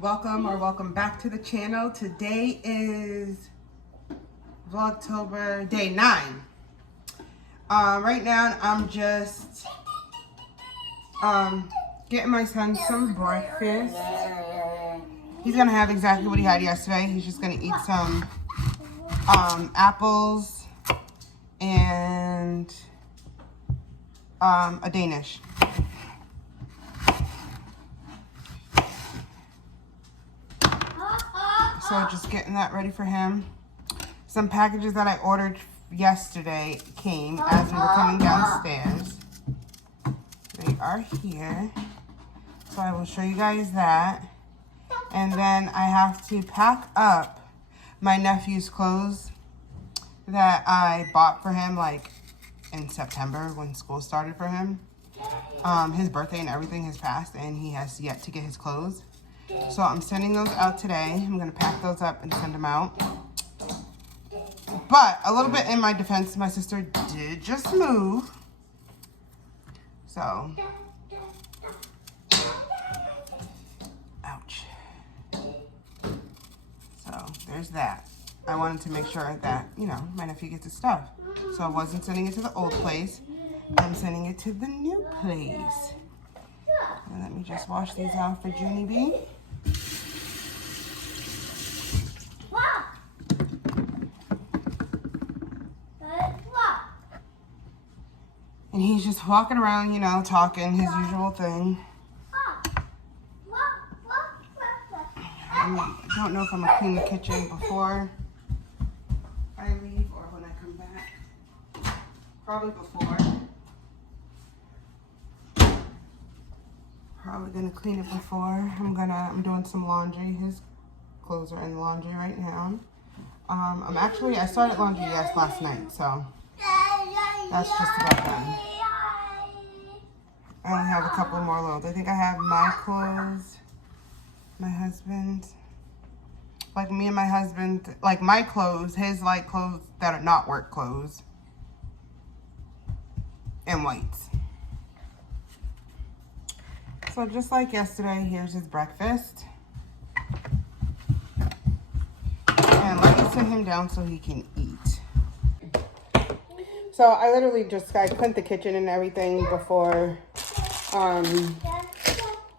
welcome back to the channel. Today is Vlogtober day 9. Right now I'm just getting my son some breakfast. He's gonna have exactly what he had yesterday. He's just gonna eat some apples and a Danish. So just getting that ready for him. Some packages that I ordered yesterday came as we were coming downstairs. They are here. So I will show you guys that. And then I have to pack up my nephew's clothes that I bought for him like in September when school started for him. His birthday and everything has passed and he has yet to get his clothes. So I'm sending those out today. I'm gonna pack those up and send them out. But a little bit in my defense, my sister did just move. So, ouch. So there's that. I wanted to make sure that, you know, my nephew gets his stuff. So I wasn't sending it to the old place. I'm sending it to the new place. And let me just wash these out for Junie B. And he's just walking around, you know, talking his usual thing. I don't know if I'm gonna clean the kitchen before I leave or when I come back. Probably before. Probably gonna clean it before. I'm doing some laundry. His clothes are in the laundry right now. I started laundry last night, so that's just about done. I only have a couple more loads. I think I have my clothes, my husband's, like me and my husband, like my clothes, his light clothes that are not work clothes, and whites. So just like yesterday, here's his breakfast. And let me sit him down so he can eat. So I literally just, I cleaned the kitchen and everything before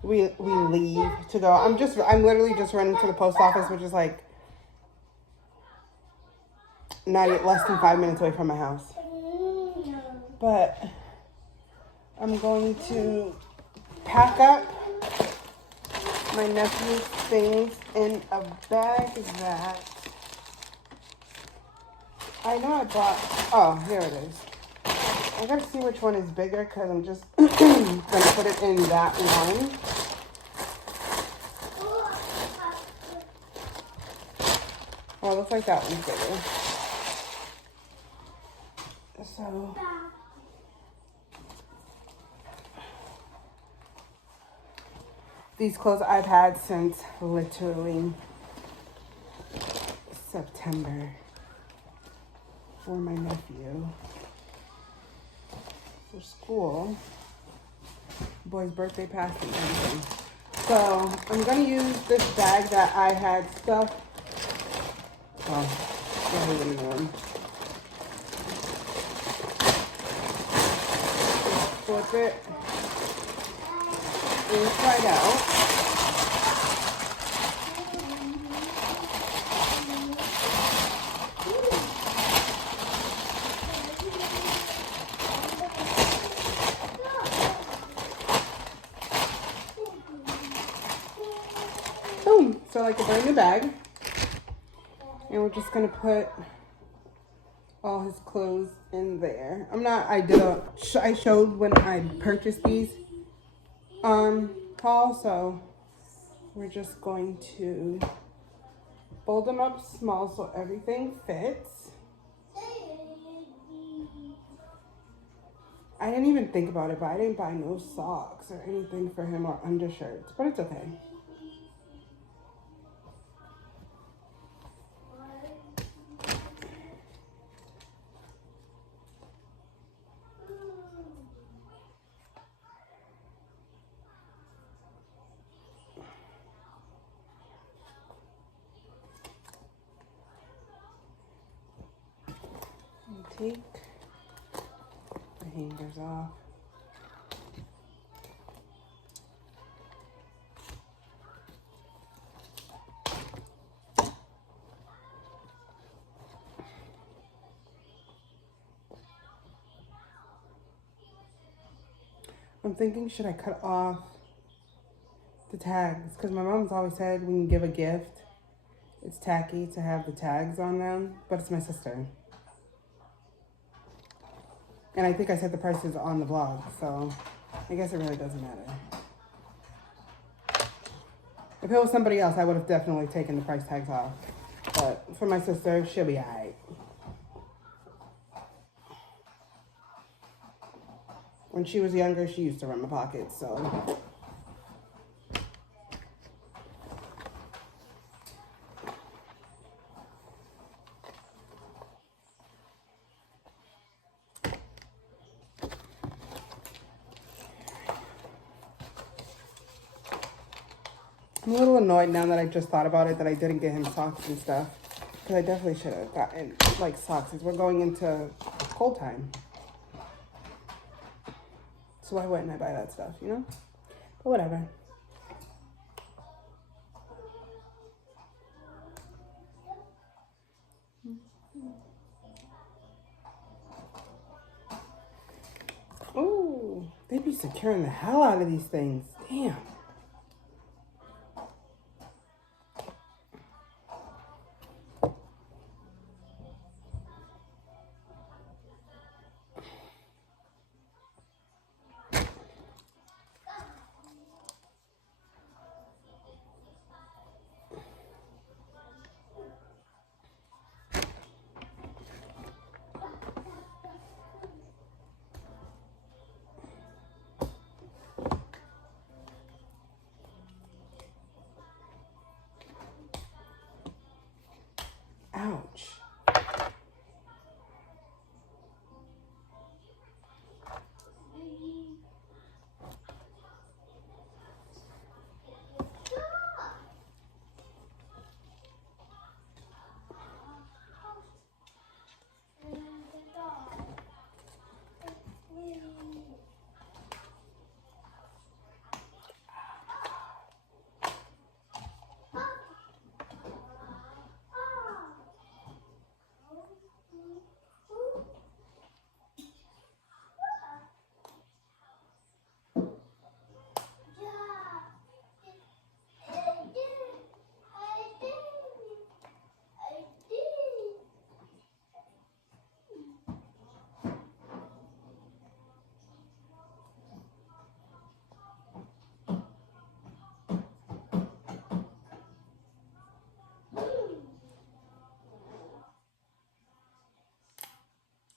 we leave to go. I'm literally just running to the post office, which is like less than 5 minutes away from my house. But I'm going to pack up my nephew's things in a bag that I know I bought. Oh, here it is. I gotta see which one is bigger because I'm just gonna put it in that one. Oh, it looks like that one's bigger. So these clothes I've had since literally September for my nephew. For school. Boy's birthday passed and everything. So I'm gonna use this bag that I had stuff. Oh, yeah, we're in the room. Just flip it inside out. Boom! So like a brand new bag. And we're just gonna put all his clothes in there. I showed when I purchased these haul, so we're just going to fold them up small so everything fits. I didn't even think about it, but I didn't buy no socks or anything for him or undershirts, but it's okay. take the hangers off. I'm thinking, should I cut off the tags? Because my mom's always said when you give a gift, it's tacky to have the tags on them, but it's my sister. And I think I said the prices on the vlog, so I guess it really doesn't matter. If it was somebody else, I would have definitely taken the price tags off. But for my sister, she'll be alright. When she was younger, she used to run my pockets, so. I'm a little annoyed now that I just thought about it that I didn't get him socks and stuff. Because I definitely should have gotten, like, socks. Because we're going into cold time. So why wouldn't I buy that stuff, you know? But whatever. Oh, they be securing the hell out of these things. Damn. Ouch.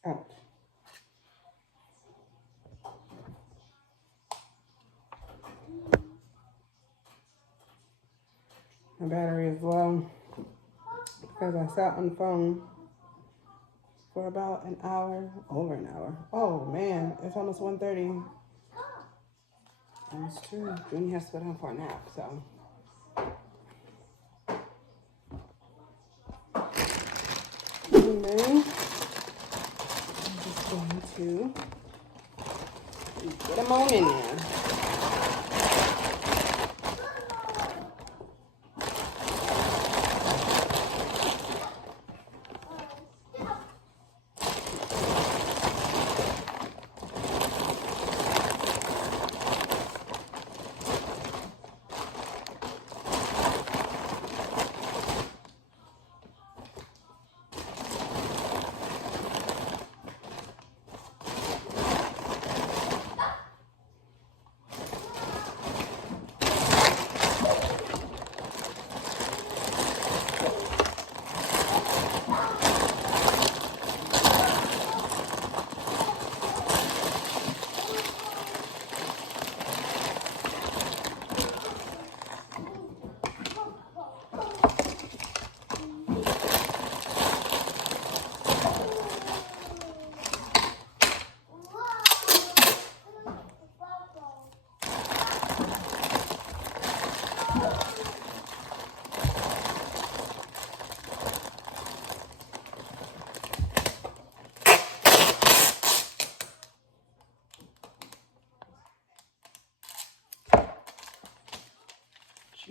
Ouch. My battery is low because I sat on the phone for about an hour, over an hour. Oh man, it's almost 1:30. And it's true, Junior has to go down for a nap, so. And then I'm just going to get them on in there.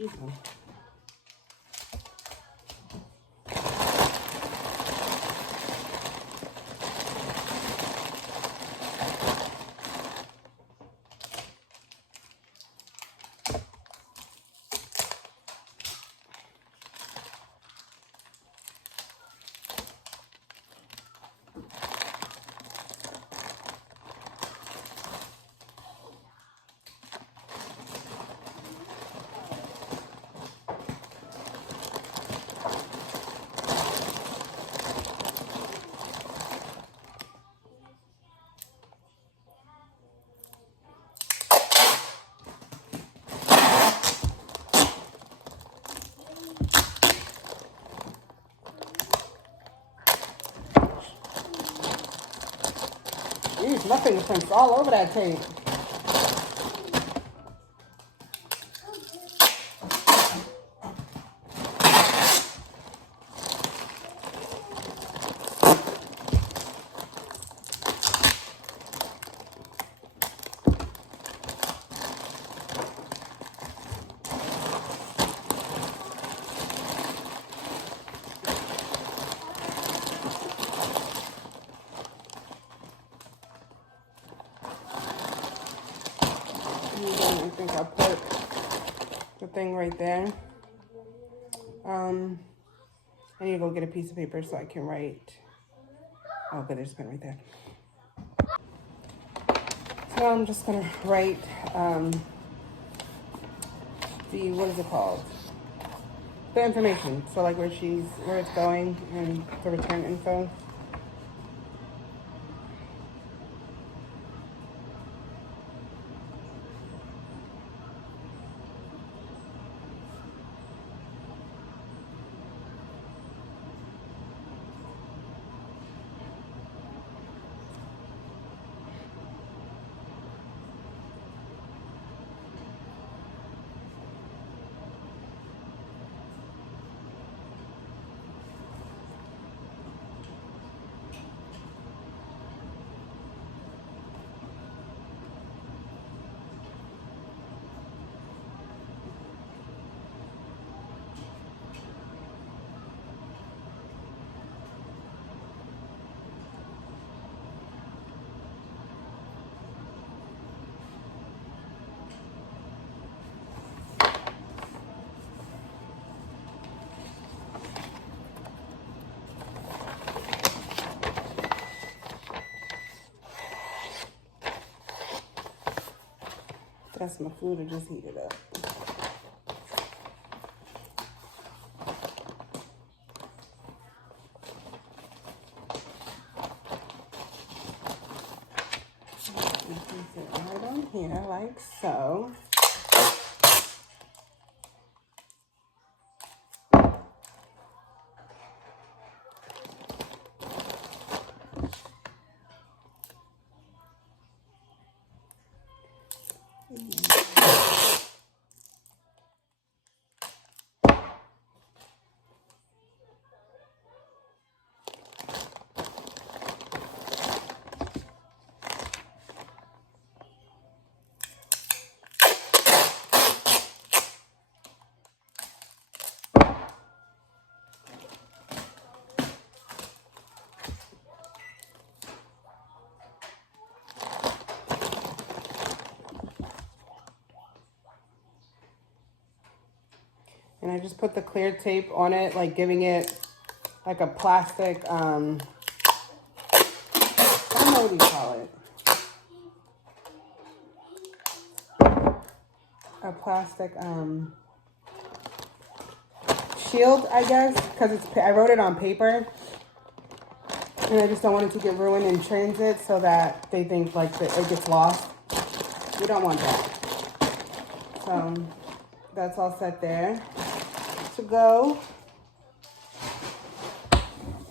Okay. Jeez, my fingerprints all over that tape. I think I'll put the thing right there. I need to go get a piece of paper so I can write. Oh, good, there's a pen right there. So I'm just gonna write the, what is it called? The information. So like where it's going and the return info. That's my food, I just heated up. Right on here, like so. And I just put the clear tape on it, like giving it like a plastic, I don't know what you call it. A plastic shield, I guess, because I wrote it on paper. And I just don't want it to get ruined in transit so that they think like that it gets lost. We don't want that. So that's all set there to go.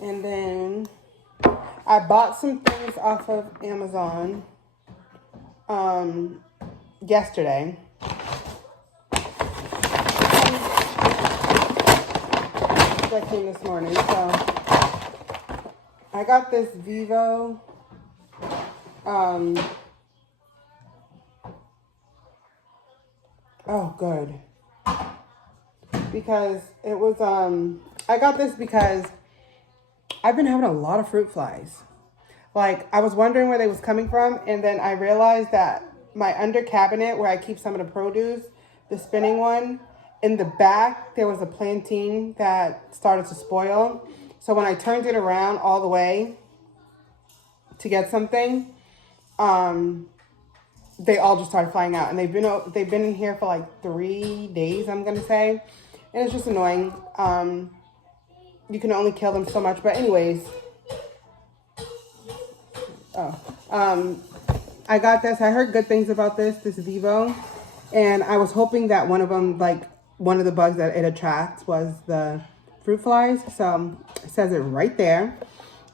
And then I bought some things off of Amazon yesterday. That came this morning. So I got this Vivo oh good. because it was, I got this because I've been having a lot of fruit flies. Like, I was wondering where they was coming from, and then I realized that my under cabinet where I keep some of the produce, the spinning one, in the back, there was a plantain that started to spoil. So when I turned it around all the way to get something, they all just started flying out. And they've been in here for like 3 days, I'm going to say. And it's just annoying. You can only kill them so much. But anyways, I got this. I heard good things about this Vivo. And I was hoping that one of them, like one of the bugs that it attracts was the fruit flies. So it says it right there.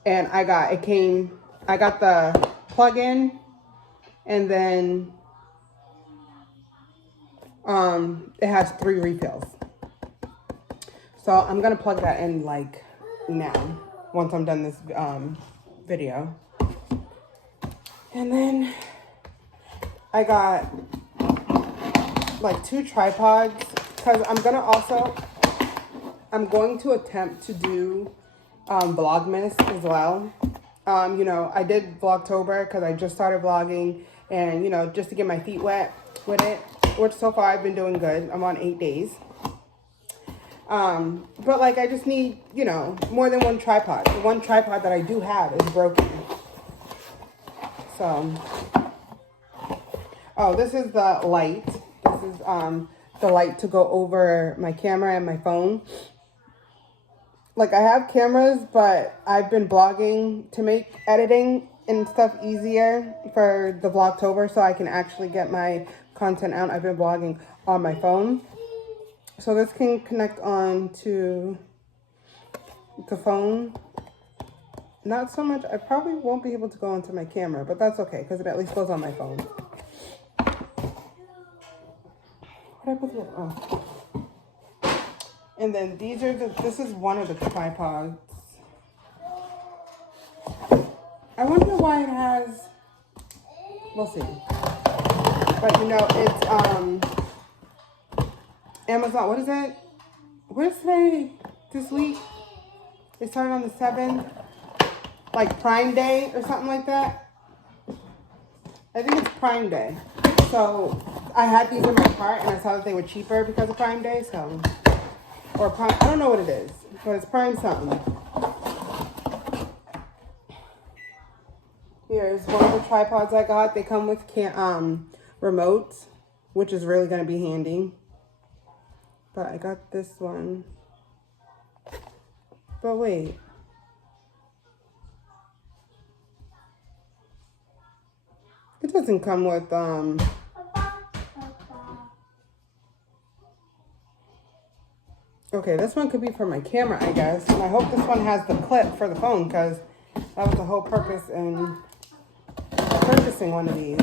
And I got the plug-in, and then it has 3 refills. So I'm gonna plug that in like now, once I'm done this video. And then I got like 2 tripods, because I'm going to attempt to do Vlogmas as well. You know, I did Vlogtober because I just started vlogging, and, you know, just to get my feet wet with it, which so far I've been doing good. I'm on 8 days. But like, I just need, you know, more than one tripod. The one tripod that I do have is broken. So, oh, this is the light. This is the light to go over my camera and my phone. Like, I have cameras, but I've been blogging to make editing and stuff easier for the Vlogtober, so I can actually get my content out. I've been blogging on my phone. So this can connect on to the phone. Not so much. I probably won't be able to go into my camera, but that's okay, because it at least goes on my phone. What did I put the other? Oh. And then this is one of the tripods. I wonder why it has, we'll see. But you know, it's Amazon, what is it? What is today? This week? It started on the 7th. Like Prime Day or something like that. I think it's Prime Day. So I had these in my cart, and I saw that they were cheaper because of Prime Day, so. Or Prime, I don't know what it is, but it's Prime something. Here's one of the tripods I got. They come with remotes, which is really going to be handy. But I got this one. But wait. It doesn't come with okay, this one could be for my camera, I guess. And I hope this one has the clip for the phone, because that was the whole purpose in purchasing one of these.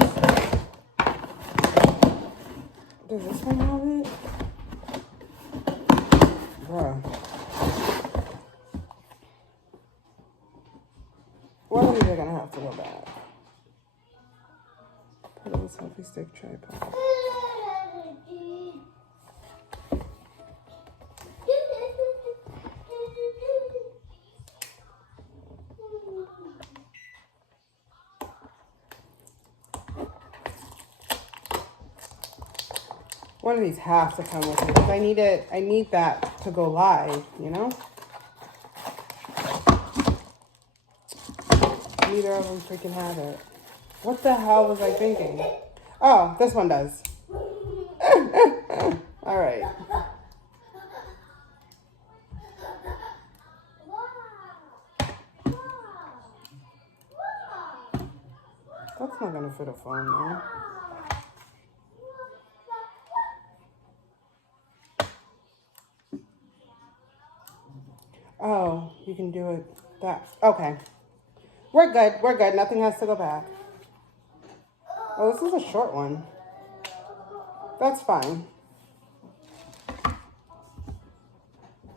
Does this one have it? Bruh. One of these are gonna have to go back. Portable selfie stick tripod. One of these has to come with me, because I need that to go live, you know? Neither of them freaking have it. What the hell was I thinking? Oh, this one does. All right. That's not gonna fit a phone though. Oh, you can do it that. Okay. We're good. We're good. Nothing has to go back. Oh, this is a short one. That's fine.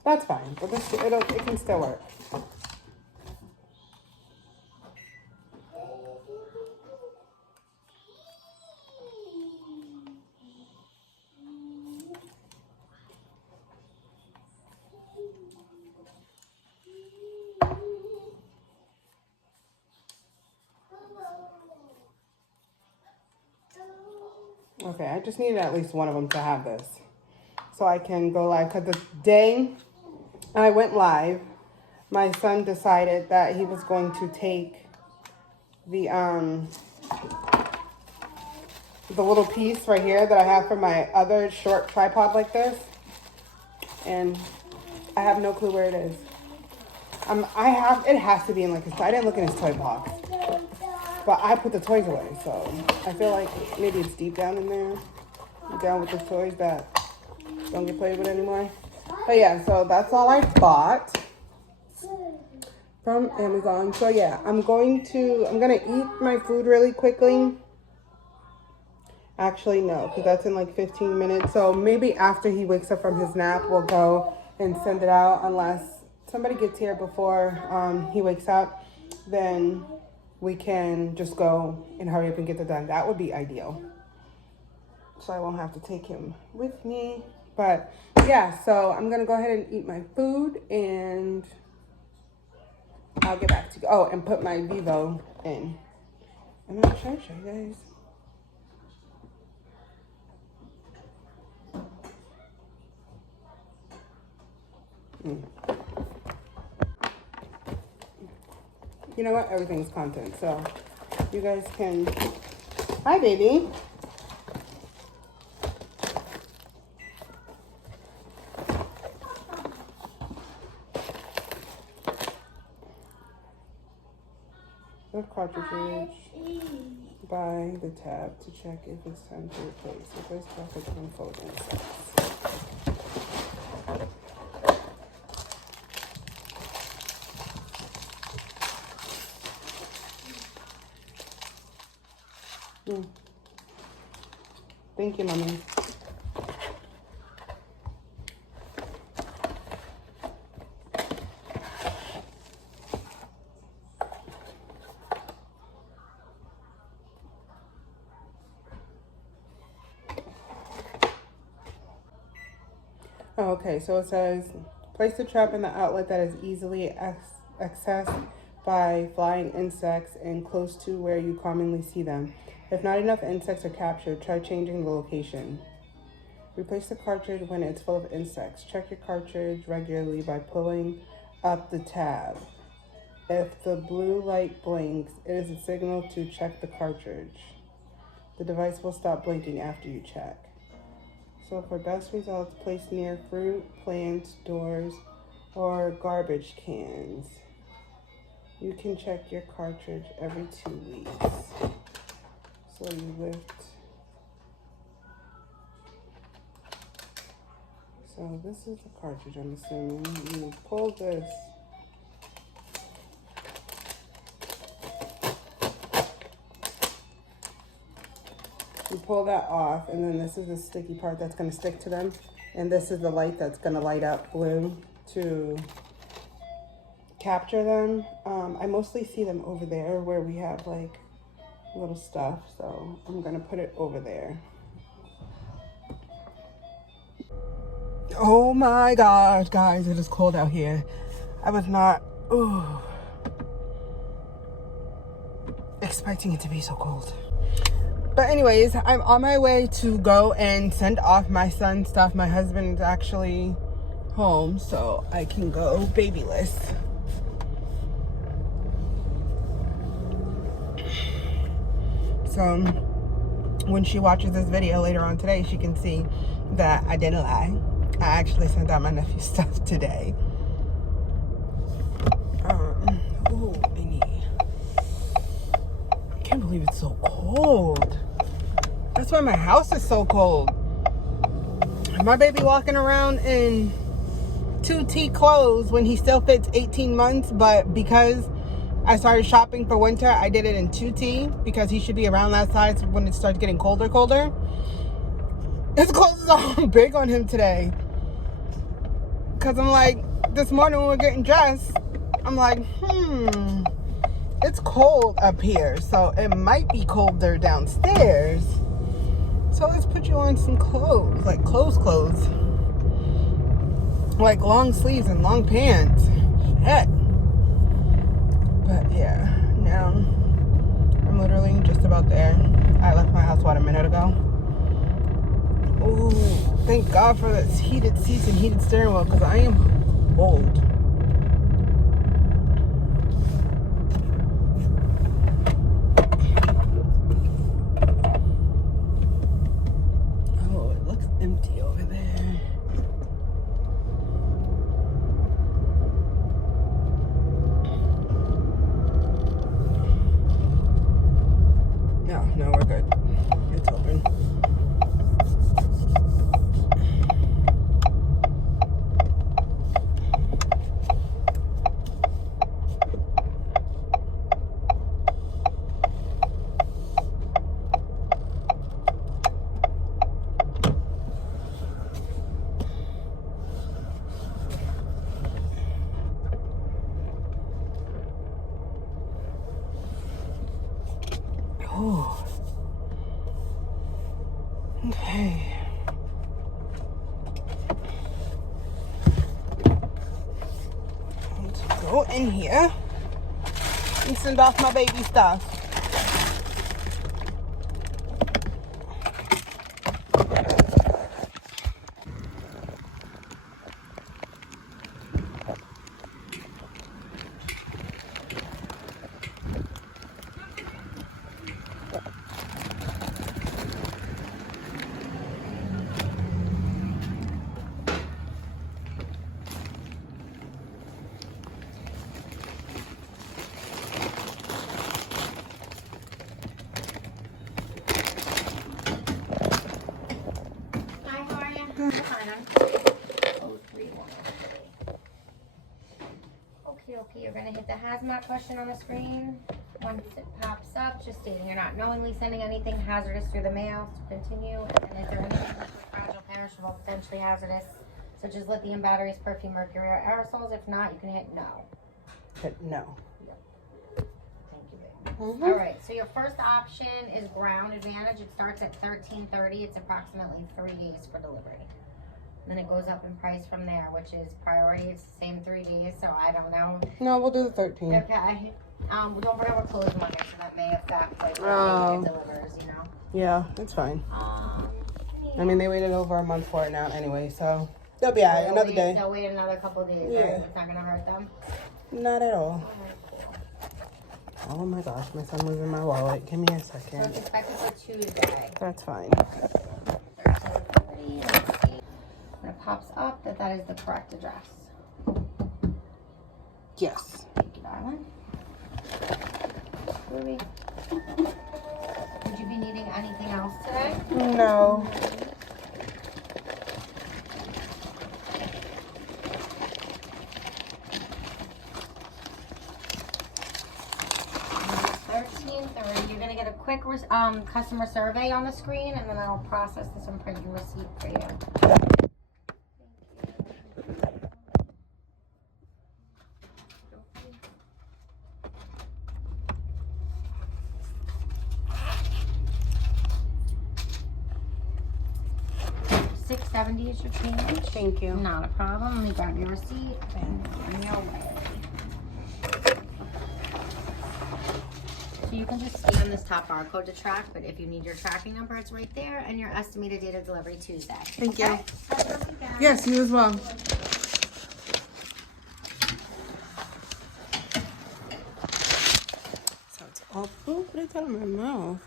That's fine. But this, it can still work. Okay, I just needed at least one of them to have this. So I can go live. Because the day I went live, my son decided that he was going to take the little piece right here that I have for my other short tripod like this. And I have no clue where it is. It has to be in like his, I didn't look in his toy box. But I put the toys away, so I feel like maybe it's deep down in there. Down with the toys that don't get played with anymore. But yeah, so that's all I bought from Amazon. So yeah, I'm gonna eat my food really quickly. Actually, no, because that's in like 15 minutes. So maybe after he wakes up from his nap, we'll go and send it out. Unless somebody gets here before he wakes up, then we can just go and hurry up and get it done. That would be ideal. So I won't have to take him with me. But yeah, so I'm gonna go ahead and eat my food and I'll get back to you. Oh, and put my Vivo in. I'm not trying to show you guys. You know what? Everything's content, so you guys can. Hi, baby. The cartridge. By the tab to check if it's time to replace. Replace cartridge and fold inside. Thank you, Mommy. Oh, okay, so it says, place the trap in the outlet that is easily accessed by flying insects and close to where you commonly see them. If not enough insects are captured, try changing the location. Replace the cartridge when it's full of insects. Check your cartridge regularly by pulling up the tab. If the blue light blinks, it is a signal to check the cartridge. The device will stop blinking after you check. So for best results, place near fruit, plants, doors, or garbage cans. You can check your cartridge every 2 weeks. So you lift. So this is the cartridge, I'm assuming. You pull this. You pull that off, and then this is the sticky part that's going to stick to them. And this is the light that's going to light up blue to capture them. I mostly see them over there where we have like little stuff, so I'm gonna put it over there. Oh my gosh, guys, it is cold out here. I was not expecting it to be so cold. But anyways, I'm on my way to go and send off my son's stuff. My husband is actually home, so I can go babyless. So when she watches this video later on today, she can see that I didn't lie. I actually sent out my nephew's stuff today. I can't believe it's so cold. That's why my house is so cold. My baby walking around in 2T clothes when he still fits 18 months, but because I started shopping for winter, I did it in 2T because he should be around that size when it starts getting colder. His clothes are all big on him today. Because I'm like, this morning when we're getting dressed, I'm like, it's cold up here, so it might be colder downstairs. So let's put you on some clothes, like clothes. Like long sleeves and long pants. Shit. But yeah, now I'm literally just about there. I left my house, a minute ago? Thank God for the heated seats and heated steering wheel because I am old. Oh, it looks empty over there. No, we're good. It's open. Oh. Okay. Let's go in here and send off my baby stuff. Okay, you're gonna hit the hazmat question on the screen. Once it pops up, just stating you're not knowingly sending anything hazardous through the mail to continue. And if there are anything fragile, perishable, potentially hazardous, such as lithium batteries, perfume, mercury, or aerosols, if not, you can hit no. Hit no. Yep. Thank you, baby. All right, so your first option is ground advantage. It starts at $13.30. It's approximately 3 days for delivery. Then it goes up in price from there, which is priority. It's the same 3 days, so I don't know. No, we'll do the 13. Okay. We don't forget we're closed Monday, so that may affect like when it delivers, you know. Yeah, it's fine. I mean, they waited over a month for it now anyway, so they'll be alright. Another day. They'll wait another couple of days. Yeah. Right? It's not gonna hurt them. Not at all. Alright, cool. Oh my gosh, my son was in my wallet. Give me a So second. it's expected for Tuesday. That's fine. 13:30. Let's see. When it pops up, that is the correct address. Yes. Thank you, darling. Ruby. Would you be needing anything else today? No. $13.30. You're gonna get a quick customer survey on the screen, and then I'll process this and print your receipt for you. $6.70 is your change. Thank you. Not a problem. Let me grab your receipt and on your way. So you can just scan this top barcode to track, but if you need your tracking number, it's right there, and your estimated date of delivery Tuesday. Thank you. Have a good weekend. Yes, you as well. So it's all food. What is that in my mouth?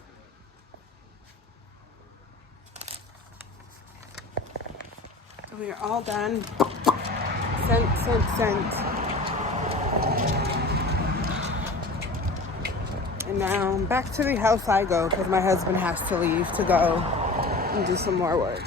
So we are all done. Sent. And now back to the house I go because my husband has to leave to go and do some more work.